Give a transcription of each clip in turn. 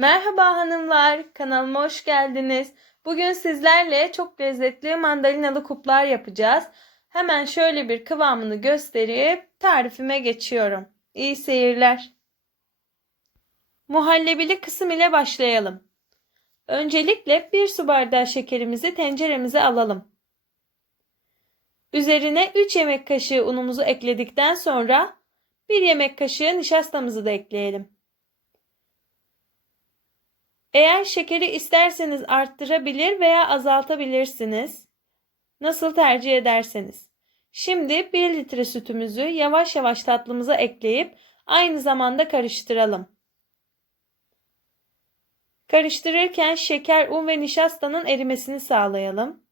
Merhaba hanımlar, kanalıma hoş geldiniz. Bugün sizlerle çok lezzetli mandalinalı kuplar yapacağız. Hemen şöyle bir kıvamını gösterip tarifime geçiyorum. İyi seyirler. Muhallebili kısım ile başlayalım. Öncelikle bir su bardağı şekerimizi tenceremize alalım. Üzerine 3 yemek kaşığı unumuzu ekledikten sonra 1 yemek kaşığı nişastamızı da ekleyelim. Eğer şekeri isterseniz arttırabilir veya azaltabilirsiniz. Nasıl tercih ederseniz. Şimdi 1 litre sütümüzü yavaş yavaş tatlımıza ekleyip aynı zamanda karıştıralım. Karıştırırken şeker, un ve nişastanın erimesini sağlayalım.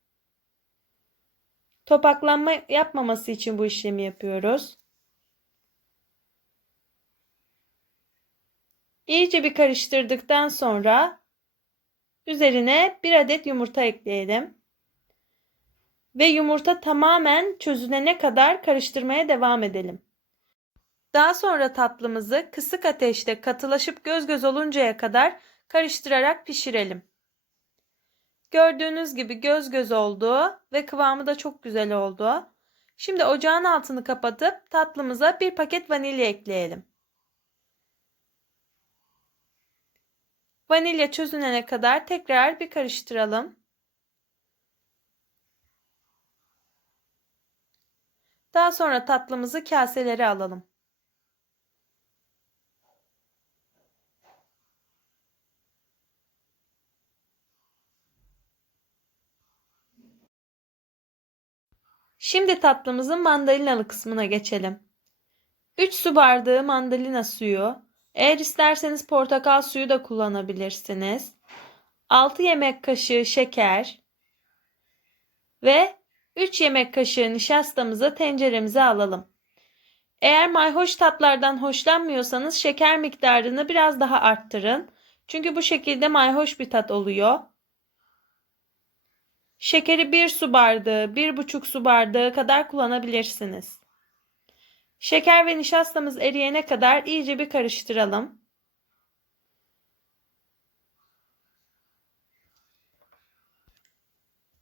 Topaklanma yapmaması için bu işlemi yapıyoruz. İyice bir karıştırdıktan sonra üzerine bir adet yumurta ekleyelim. Ve yumurta tamamen çözünene kadar karıştırmaya devam edelim. Daha sonra tatlımızı kısık ateşte katılaşıp göz göz oluncaya kadar karıştırarak pişirelim. Gördüğünüz gibi göz göz oldu ve kıvamı da çok güzel oldu. Şimdi ocağın altını kapatıp tatlımıza bir paket vanilya ekleyelim. Vanilya çözünene kadar tekrar bir karıştıralım. Daha sonra tatlımızı kaselere alalım. Şimdi tatlımızın mandalinalı kısmına geçelim. 3 su bardağı mandalina suyu, eğer isterseniz portakal suyu da kullanabilirsiniz. 6 yemek kaşığı şeker ve 3 yemek kaşığı nişastamızı tenceremize alalım. Eğer mayhoş tatlardan hoşlanmıyorsanız şeker miktarını biraz daha arttırın. Çünkü bu şekilde mayhoş bir tat oluyor. Şekeri 1 su bardağı, 1,5 su bardağı kadar kullanabilirsiniz. Şeker ve nişastamız eriyene kadar iyice bir karıştıralım.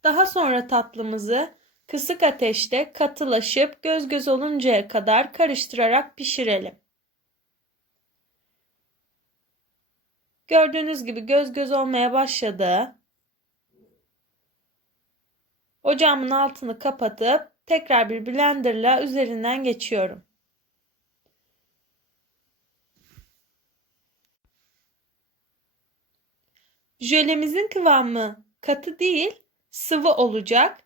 Daha sonra tatlımızı kısık ateşte katılaşıp göz göz oluncaya kadar karıştırarak pişirelim. Gördüğünüz gibi göz göz olmaya başladı. Ocağımın altını kapatıp tekrar bir blenderla üzerinden geçiyorum. Jölemizin kıvamı katı değil, sıvı olacak.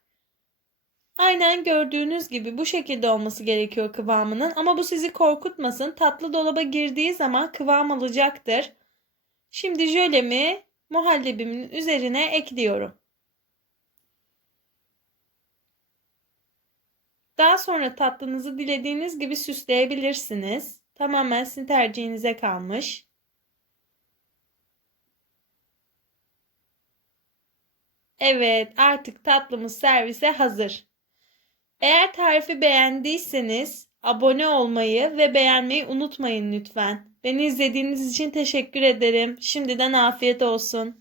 Aynen gördüğünüz gibi bu şekilde olması gerekiyor kıvamının ama bu sizi korkutmasın. Tatlı dolaba girdiği zaman kıvam alacaktır. Şimdi jölemi muhallebimin üzerine ekliyorum. Daha sonra tatlınızı dilediğiniz gibi süsleyebilirsiniz. Tamamen sizin tercihinize kalmış. Evet, artık tatlımız servise hazır. Eğer tarifi beğendiyseniz abone olmayı ve beğenmeyi unutmayın lütfen. Beni izlediğiniz için teşekkür ederim. Şimdiden afiyet olsun.